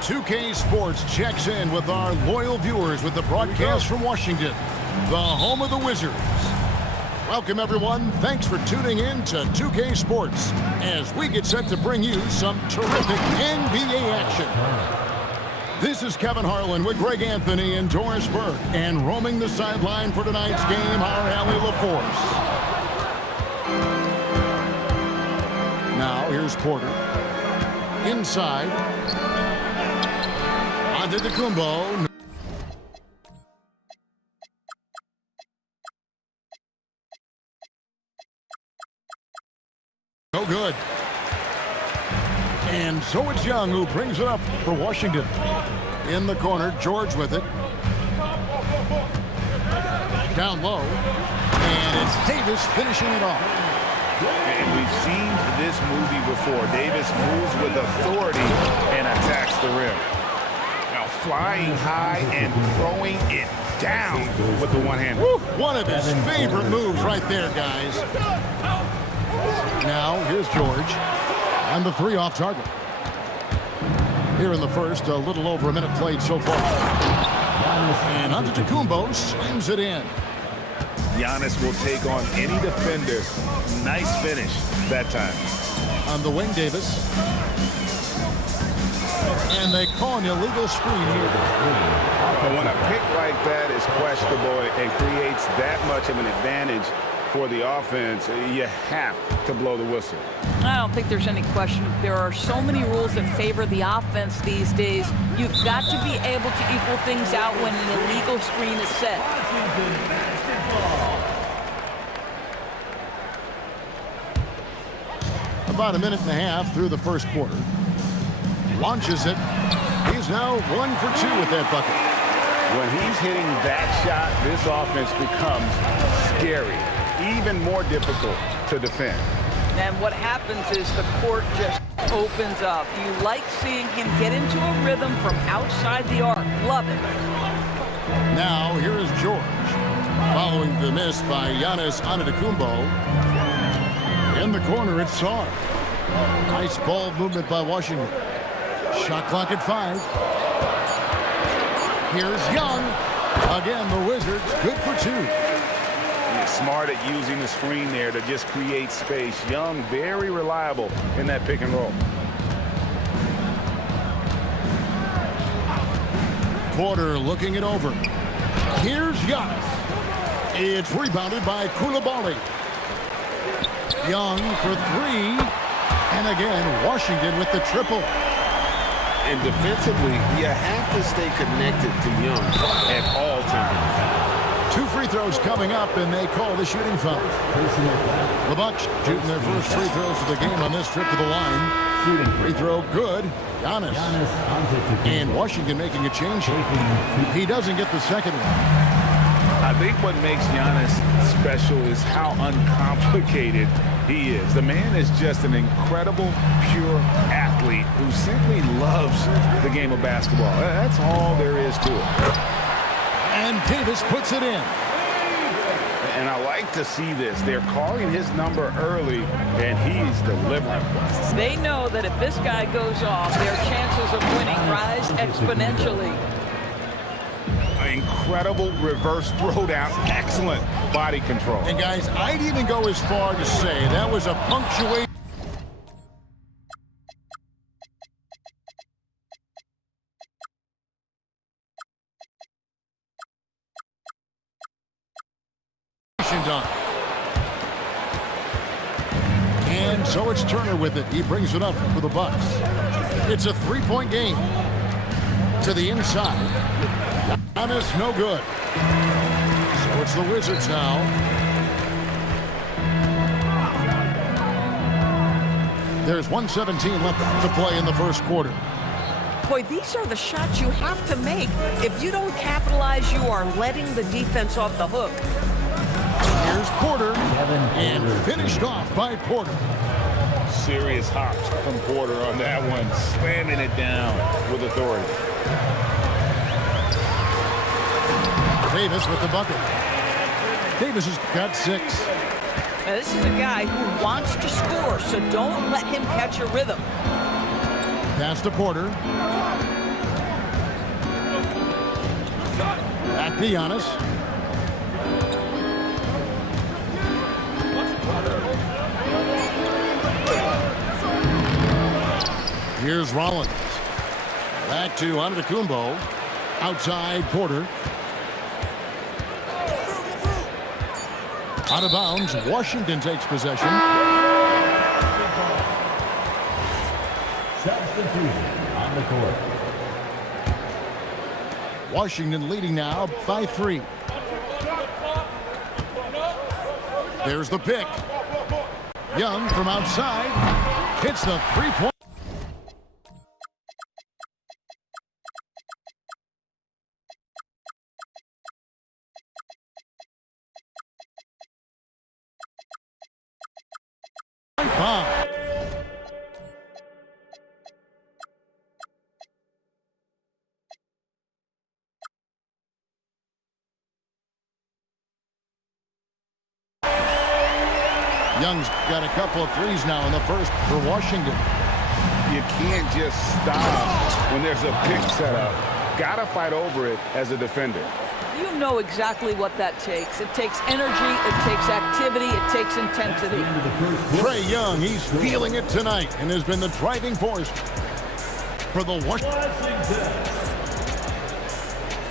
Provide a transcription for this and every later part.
2K Sports checks in with our loyal viewers with the broadcast from Washington, the home of the Wizards. Welcome, everyone. Thanks for tuning in to 2K Sports as we get set to bring you some terrific NBA action. This is Kevin Harlan with Greg Anthony and Doris Burke, and roaming the sideline for tonight's game, our Allie LaForce. Now, here's Porter. Inside. Antetokounmpo. No good. And so it's Young who brings it up for Washington. In the corner, George with it. Down low. And it's Davis finishing it off. And we've seen this movie before. Davis moves with authority and attacks the rim. Now flying high and throwing it down with the one-hand. One of his favorite moves right there, guys. Now, here's George. And the three off target. Here in the first, a little over a minute played so far. And Antetokounmpo slams it in. Giannis will take on any defender. Nice finish that time. On the wing, Davis. And they call an illegal screen here. And when a pick like that is questionable and creates that much of an advantage for the offense, you have to blow the whistle. I don't think there's any question. There are so many rules that favor the offense these days. You've got to be able to equal things out when an illegal screen is set. About a minute and a half through the first quarter. Launches it. He's now 1 for 2 with that bucket. When he's hitting that shot, this offense becomes scary, even more difficult to defend. And what happens is the court just opens up. You like seeing him get into a rhythm from outside the arc. Love it. Now, here is George. Following the miss by Giannis Antetokounmpo. In the corner, it's Sarr. Nice ball movement by Washington. Shot clock at 5. Here's Young. Again, the Wizards good for 2. He's smart at using the screen there to just create space. Young, very reliable in that pick and roll. Porter looking it over. Here's Giannis. It's rebounded by Koulibaly. Young for 3. And again, Washington with the triple. And defensively, you have to stay connected to Young at all times. 2 free throws coming up, and they call the shooting foul. The Bucks shooting their first free throws of the game on this trip to the line. Free throw good. Giannis. And Washington making a change here. He doesn't get the second one. I think what makes Giannis special is how uncomplicated he is. The man is just an incredible, pure athlete who simply loves the game of basketball. That's all there is to it. And Davis puts it in. And I like to see this. They're calling his number early, and he's delivering. They know that if this guy goes off, their chances of winning rise exponentially. Incredible reverse throwdown. Excellent body control. And guys, I'd even go as far to say that was a punctuation dunk. And so it's Turner with it. He brings it up for the Bucks. It's a 3-point game. To the inside. Giannis, no good. So it's the Wizards now. There's 1:17 left to play in the first quarter. Boy, these are the shots you have to make. If you don't capitalize, you are letting the defense off the hook. Here's Porter, and finished off by Porter. Serious hops from Porter on that one, slamming it down with authority. Davis with the bucket. Davis has got 6. Now, this is a guy who wants to score, so don't let him catch a rhythm. Pass to Porter. Back to Giannis. Here's Rollins. Back to Antetokounmpo. Outside Porter. Out of bounds. Washington takes possession. Substitution on the court. Washington leading now by 3. There's the pick. Young from outside hits the three-point. Young's got a couple of threes now in the first for Washington. You can't just stop when there's a pick set up. Gotta fight over it as a defender. You know exactly what that takes. It takes energy, it takes activity, it takes intensity. Trae Young, he's feeling it tonight and has been the driving force for the Washington.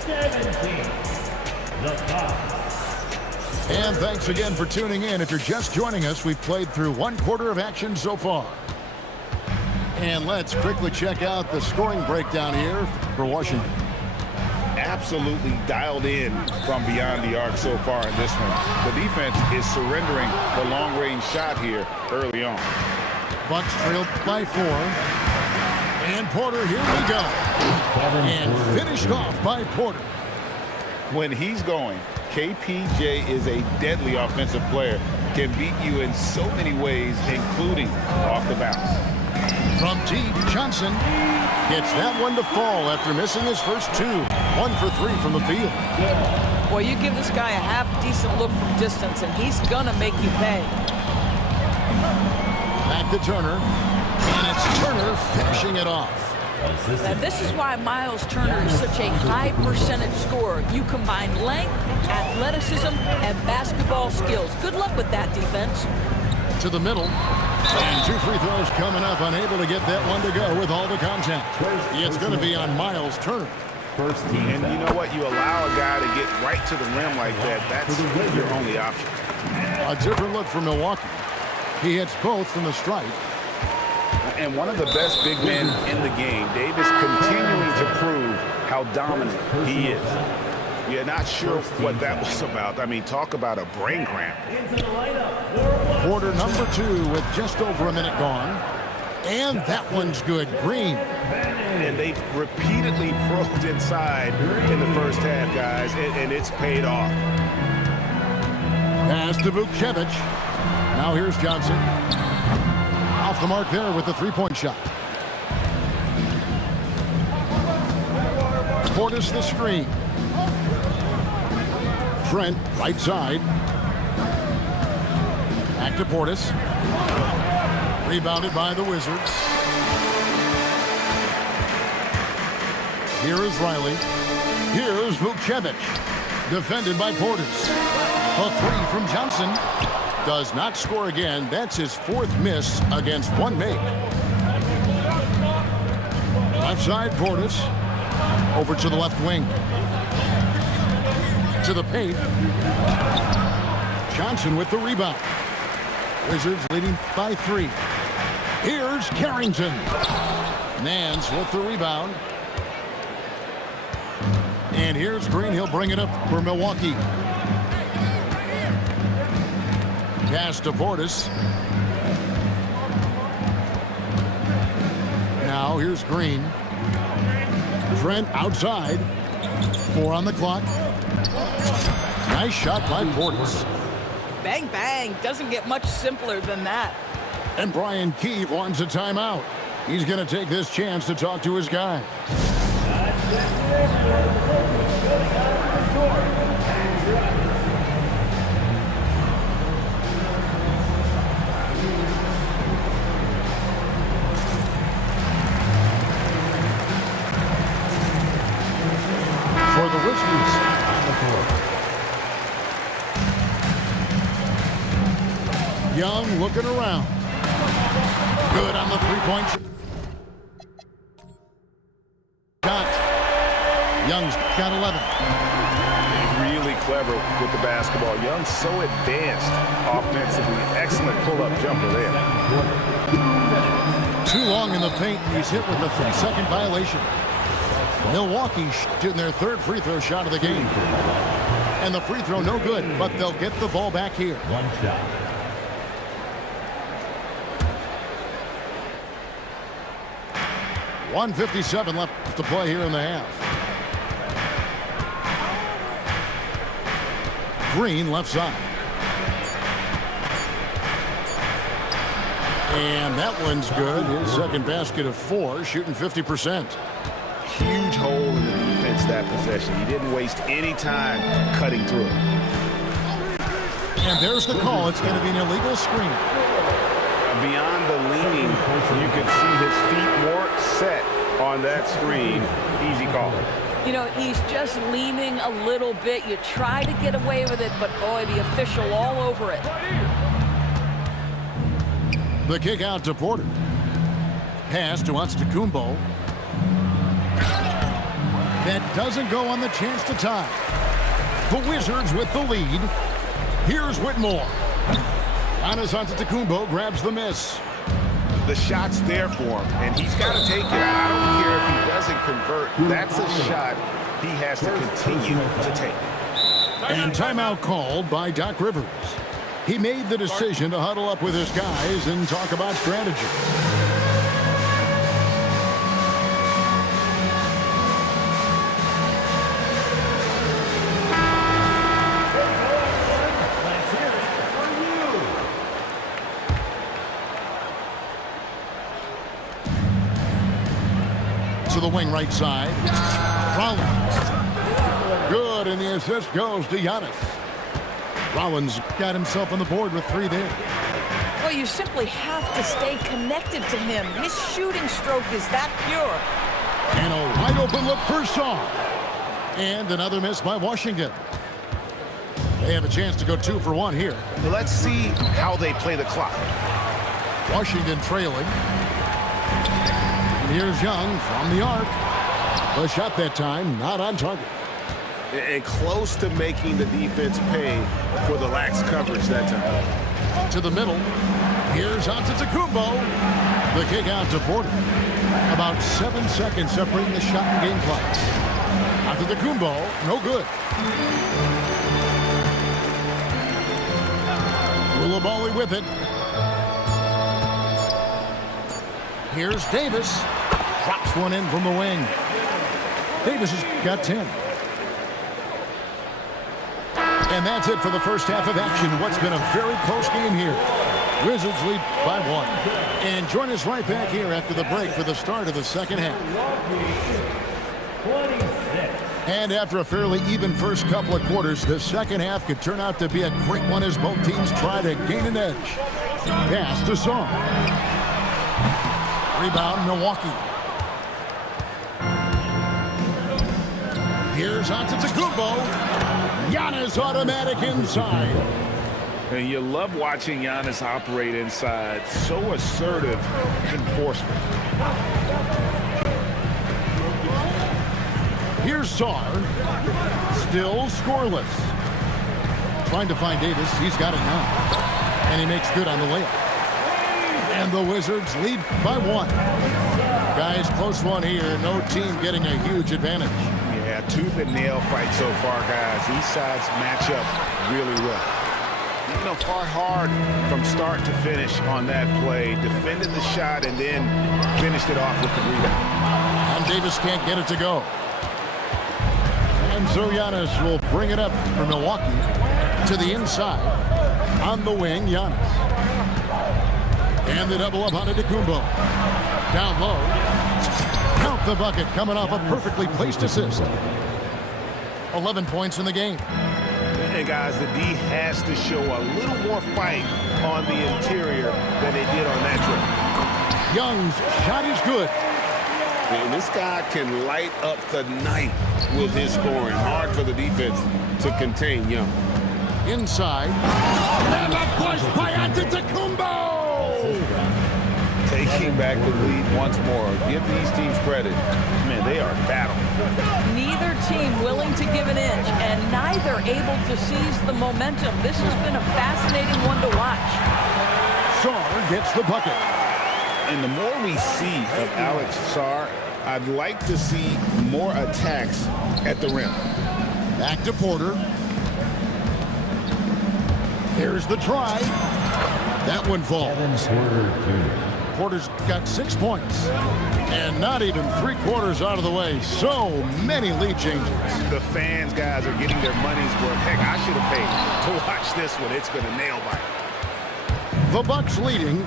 17. The Bucks. And thanks again for tuning in. If you're just joining us, we've played through 1/4 of action so far. And let's quickly check out the scoring breakdown here for Washington. Absolutely dialed in from beyond the arc so far in this one. The defense is surrendering the long-range shot here early on. Bucks trailed by 4. And Porter, here we go. And finished off by Porter. When he's going, KPJ is a deadly offensive player. Can beat you in so many ways, including off the bounce. From deep, Johnson gets that one to fall after missing his first 2. 1 for 3 from the field. Boy, you give this guy a half-decent look from distance, and he's gonna make you pay. Back to Turner. And it's Turner finishing it off. Now, this is why Miles Turner is such a high percentage scorer. You combine length, athleticism, and basketball skills. Good luck with that, defense. To the middle. And 2 free throws coming up. Unable to get that one to go with all the contact. It's going to be on Miles Turner. First team. And you know what? You allow a guy to get right to the rim like that. That's your only option. A different look for Milwaukee. He hits both from the stripe. And one of the best big men in the game, Davis, continuing to prove how dominant he is. You're not sure what that was about. I mean, talk about a brain cramp. Quarter number 2 with just over a minute gone. And that one's good. Green. And they've repeatedly probed inside in the first half, guys, and it's paid off. Pass to Vucevic. Now here's Johnson. Off the mark there with the three-point shot. Portis the screen. Trent, right side. Back to Portis. Rebounded by the Wizards. Here is Riley. Here's Vucevic. Defended by Portis. A 3 from Johnson. Does not score again. That's his 4th miss against 1 make. Left side, Portis. Over to the left wing. To the paint. Johnson with the rebound. Wizards leading by 3. Here's Carrington. Nance with the rebound. And here's Green. He'll bring it up for Milwaukee. Pass to Portis. Now here's Green. Trent outside. 4 on the clock. Nice shot by Portis. Bang, bang. Doesn't get much simpler than that. And Brian Keefe wants a timeout. He's going to take this chance to talk to his guy. For the Wizards, Young looking around. Good on the three-point shot. Young's got 11. Really clever with the basketball. Young's so advanced offensively. Excellent pull-up jumper there. Too long in the paint. He's hit with the 3-second violation. Milwaukee shooting their third free throw shot of the game. And the free throw no good, but they'll get the ball back here. One shot. .157 left to play here in the half. Green left side. And that one's good. His second basket of 4, shooting 50%. Huge hole in the defense that possession. He didn't waste any time cutting through it. And there's the call. It's going to be an illegal screen. Beyond the leaning, you can see his feet weren't set on that screen. Easy call. You know, he's just leaning a little bit. You try to get away with it, but boy, the official all over it. The kick out to Porter. Pass to Antetokounmpo. That doesn't go on the chance to tie. The Wizards with the lead. Here's Whitmore. Giannis Antetokounmpo grabs the miss. The shot's there for him, and he's got to take it. I don't care if he doesn't convert. That's a shot he has to continue to take. And timeout called by Doc Rivers. He made the decision to huddle up with his guys and talk about strategy. To the wing right side. Rollins. Good, and the assist goes to Giannis. Rollins got himself on the board with 3 there. Well, you simply have to stay connected to him. His shooting stroke is that pure. And a wide open look for Shaw. And another miss by Washington. They have a chance to go 2 for 1 here. Let's see how they play the clock. Washington trailing. And here's Young from the arc. The shot that time not on target. And close to making the defense pay for the lax coverage that time. To the middle. Here's Antetokounmpo. The kick out to Porter. About 7 seconds separating the shot and game clocks. Antetokounmpo, no good. Koulibaly with it. Here's Davis. Drops one in from the wing. Davis has got 10. And that's it for the first half of action. What's been a very close game here. Wizards lead by 1. And join us right back here after the break for the start of the second half. And after a fairly even first couple of quarters, the second half could turn out to be a great one as both teams try to gain an edge. Pass to Song. Rebound, Milwaukee. Here's Antetokounmpo. Giannis automatic inside. And you love watching Giannis operate inside. So assertive enforcement. Here's Sarr. Still scoreless. Trying to find Davis. He's got it now. And he makes good on the layup. And the Wizards lead by 1. Guys, close one here. No team getting a huge advantage. Yeah, tooth and nail fight so far, guys. These sides match up really well. You know, fought hard from start to finish on that play. Defended the shot and then finished it off with the rebound. And Davis can't get it to go. And so Giannis will bring it up for Milwaukee to the inside. On the wing, Giannis. And the double up on Antetokounmpo. Down low. Count the bucket coming off a perfectly placed assist. 11 points in the game. And guys, the D has to show a little more fight on the interior than they did on that trip. Young's shot is good. And this guy can light up the night with his scoring. Hard for the defense to contain Young. Inside. And a push by Antetokounmpo. gain back the lead once more. Give these teams credit. Man, they are battling. Neither team willing to give an inch, and neither able to seize the momentum. This has been a fascinating one to watch. Sarr gets the bucket. And the more we see of Alex Sarr, I'd like to see more attacks at the rim. Back to Porter. Here's the try. That one falls. Porter's got 6 points. And not even 3/4 out of the way. So many lead changes. The fans, guys, are getting their money's worth. Heck, I should have paid to watch this one. It's been a nail biter. The Bucks leading.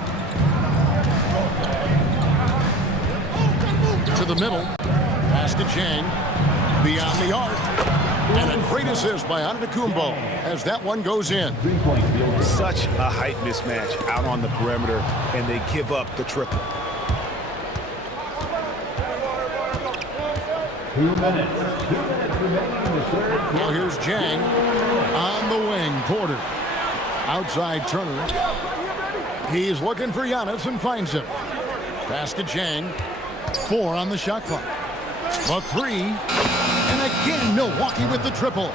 To the middle. Pass to Chang. Beyond the arc. And a great assist by Antetokounmpo as that one goes in. Such a height mismatch out on the perimeter, and they give up the triple. 2 minutes. 2 minutes remaining in the third. Now here's Chang on the wing. Porter. Outside Turner. He's looking for Giannis and finds him. Pass to Chang. 4 on the shot clock. A 3. And again, Milwaukee with the triple.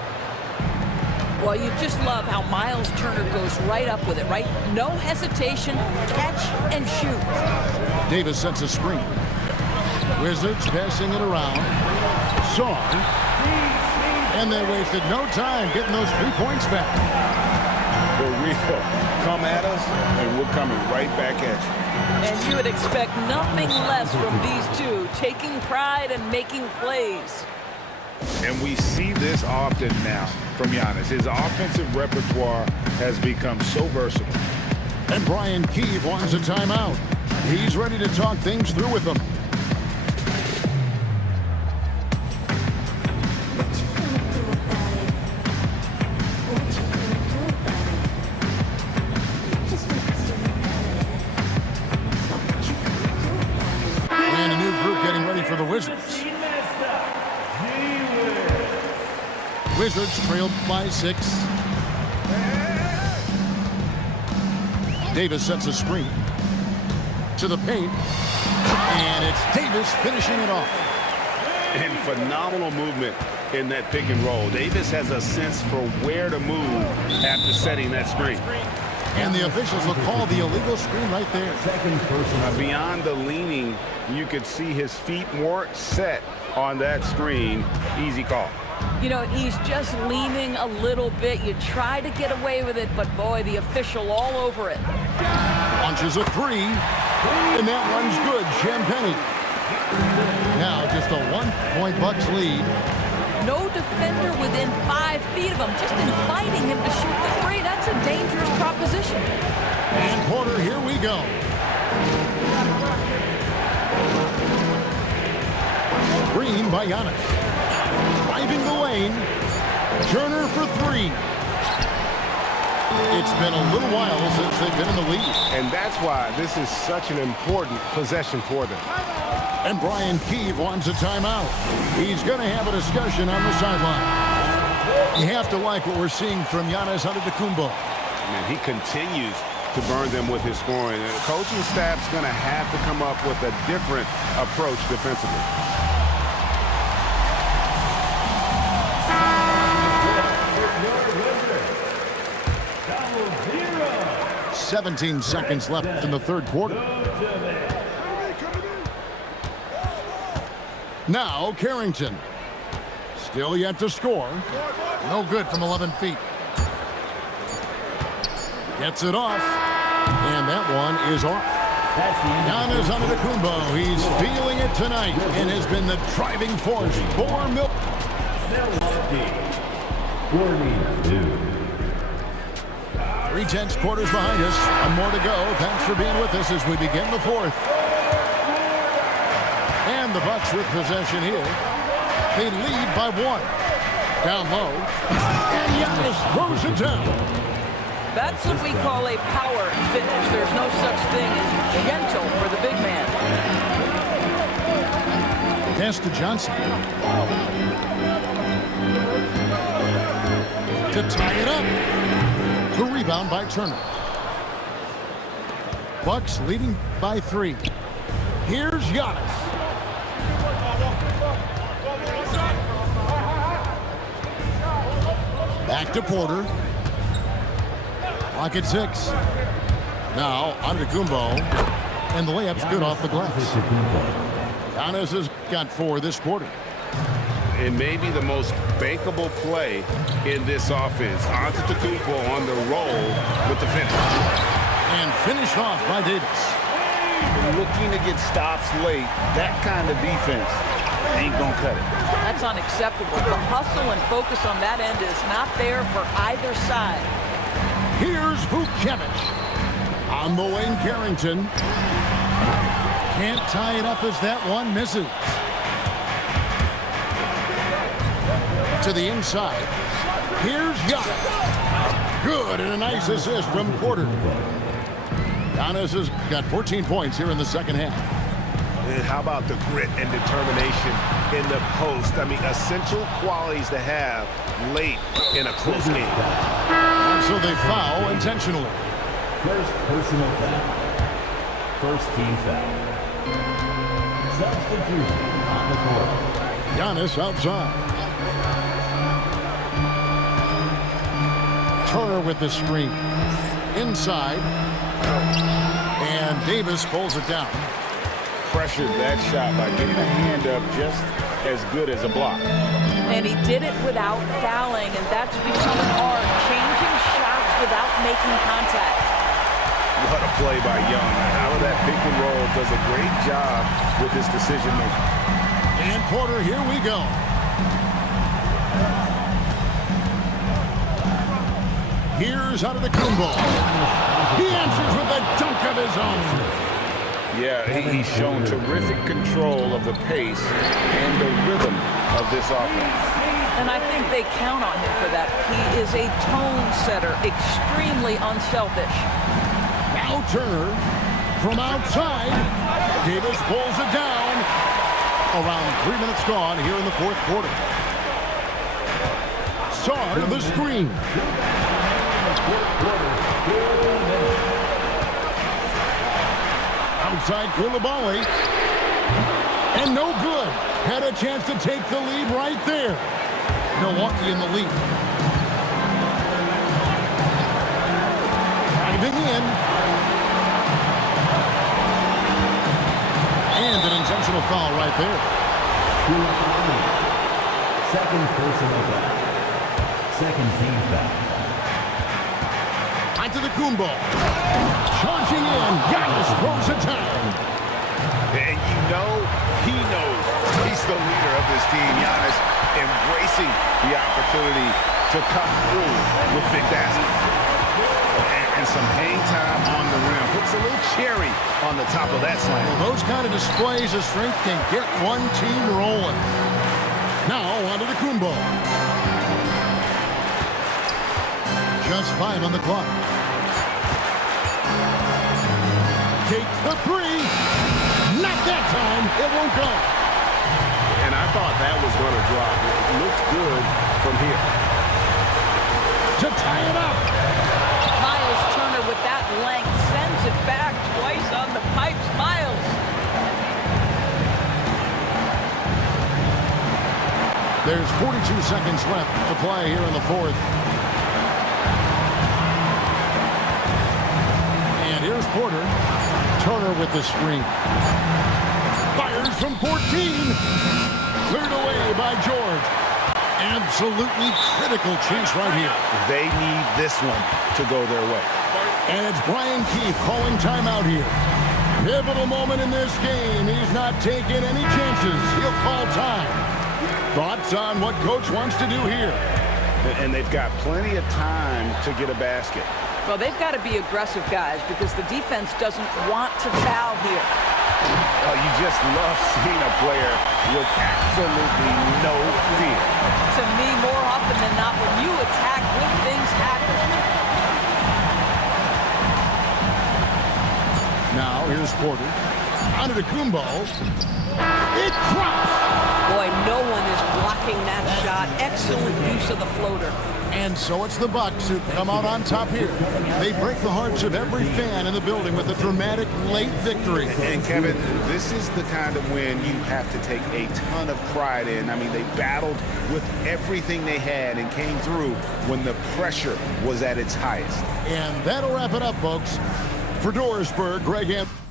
Well, you just love how Miles Turner goes right up with it, right? No hesitation, catch and shoot. Davis sets a screen. Wizards passing it around. Sarr. And they wasted no time getting those 3 points back. For real. Come at us, and we're coming right back at you. And you would expect nothing less from these two, taking pride and making plays. And we see this often now from Giannis. His offensive repertoire has become so versatile. And Brian Keefe wants a timeout. He's ready to talk things through with them. And a new group getting ready for the Wizards. Wizards trailed by 6. Davis sets a screen. To the paint. And it's Davis finishing it off. And phenomenal movement in that pick and roll. Davis has a sense for where to move after setting that screen. And the officials will call the illegal screen right there. Second person. Beyond the leaning, you could see his feet weren't set on that screen. Easy call. You know, he's just leaning a little bit. You try to get away with it, but boy, the official all over it. Launches a 3, and that one's good. Champagny. Now just a 1-point Bucks lead. No defender within 5 feet of him, just inviting him to shoot the 3. That's a dangerous proposition. And Porter, here we go. Screen by Giannis. Driving the lane. Turner for 3. It's been a little while since they've been in the lead. And that's why this is such an important possession for them. And Brian Keefe wants a timeout. He's going to have a discussion on the sideline. You have to like what we're seeing from Giannis Antetokounmpo. Man, he continues to burn them with his scoring. And the coaching staff's going to have to come up with a different approach defensively. 17 seconds left in the third quarter. Now Carrington. Still yet to score. No good from 11 feet. Gets it off. And that one is off. Giannis Antetokounmpo. He's feeling it tonight and has been the driving force for Milwaukee. 42. 3/10 quarters behind us. One more to go. Thanks for being with us as we begin the fourth. And the Bucks with possession here. They lead by 1. Down low. And Giannis throws it down. That's what we call a power finish. There's no such thing as gentle for the big man. Pass to Johnson. To tie it up. The rebound by Turner. Bucks leading by 3. Here's Giannis. Back to Porter. Clock at 6. Now, Antetokounmpo. And the layup's good off the glass. Giannis has got 4 this quarter. It may be the most bankable play in this offense. Antetokounmpo on the roll with the finish. And finished off by Davis. Looking to get stops late, that kind of defense ain't gonna cut it. That's unacceptable. The hustle and focus on that end is not there for either side. Here's Vucevic. On the wing, Carrington. Can't tie it up as that one misses. To the inside. Here's Giannis. Good, and a nice assist from Porter. Giannis has got 14 points here in the second half. And how about the grit and determination in the post? I mean, essential qualities to have late in a close game. And so they foul intentionally. First personal foul. First team foul. Substitution on the court. Giannis outside. Turner with the screen. Inside. And Davis pulls it down. Pressured that shot by getting a hand up just as good as a block. And he did it without fouling, and that's become an art, changing shots without making contact. What a play by Young. Out of that pick and roll, does a great job with his decision making. And Porter, here we go. Here's Antetokounmpo. He answers with a dunk of his own. Yeah, he's shown terrific control of the pace and the rhythm of this offense. And I think they count on him for that. He is a tone setter, extremely unselfish. Now Turner from outside. Davis pulls it down. Around 3 minutes gone here in the fourth quarter. Sarr to the screen. Outside Koulibaly. And no good. Had a chance to take the lead right there. Milwaukee in the lead. Driving in. And an intentional foul right there. Second personal foul. Second team foul. Antetokounmpo. Charging in. Giannis throws it down. And you know he knows he's the leader of this team. Giannis embracing the opportunity to come through with big baskets. And some hang time on the rim. Puts a little cherry on the top of that slam. Well, those kind of displays of strength can get one team rolling. Now Antetokounmpo. Just 5 on the clock. Takes the 3. Not that time. It won't go. And I thought that was going to drop. It looked good from here. To tie it up. Miles Turner with that length sends it back twice on the pipes. Miles. There's 42 seconds left to play here in the fourth. And here's Porter. Turner with the screen. Fires from 14. Cleared away by George. Absolutely critical chance right here. They need this one to go their way. And it's Brian Keefe calling timeout here. Pivotal moment in this game. He's not taking any chances. He'll call time. Thoughts on what coach wants to do here? And they've got plenty of time to get a basket. Well, they've got to be aggressive, guys, because the defense doesn't want to foul here. You just love seeing a player with absolutely no fear. To me, more often than not, when you attack, good things happen. Now, here's Porter. Antetokounmpo. It drops. Boy, no one is blocking that shot excellent use of the floater. And so it's the Bucks who come out on top here. They break the hearts of every fan in the building with a dramatic late victory. And Kevin, this is the kind of win you have to take a ton of pride in. I mean, they battled with everything they had and came through when the pressure was at its highest. And that'll wrap it up, folks. For Dorisburg, Greg Anthony.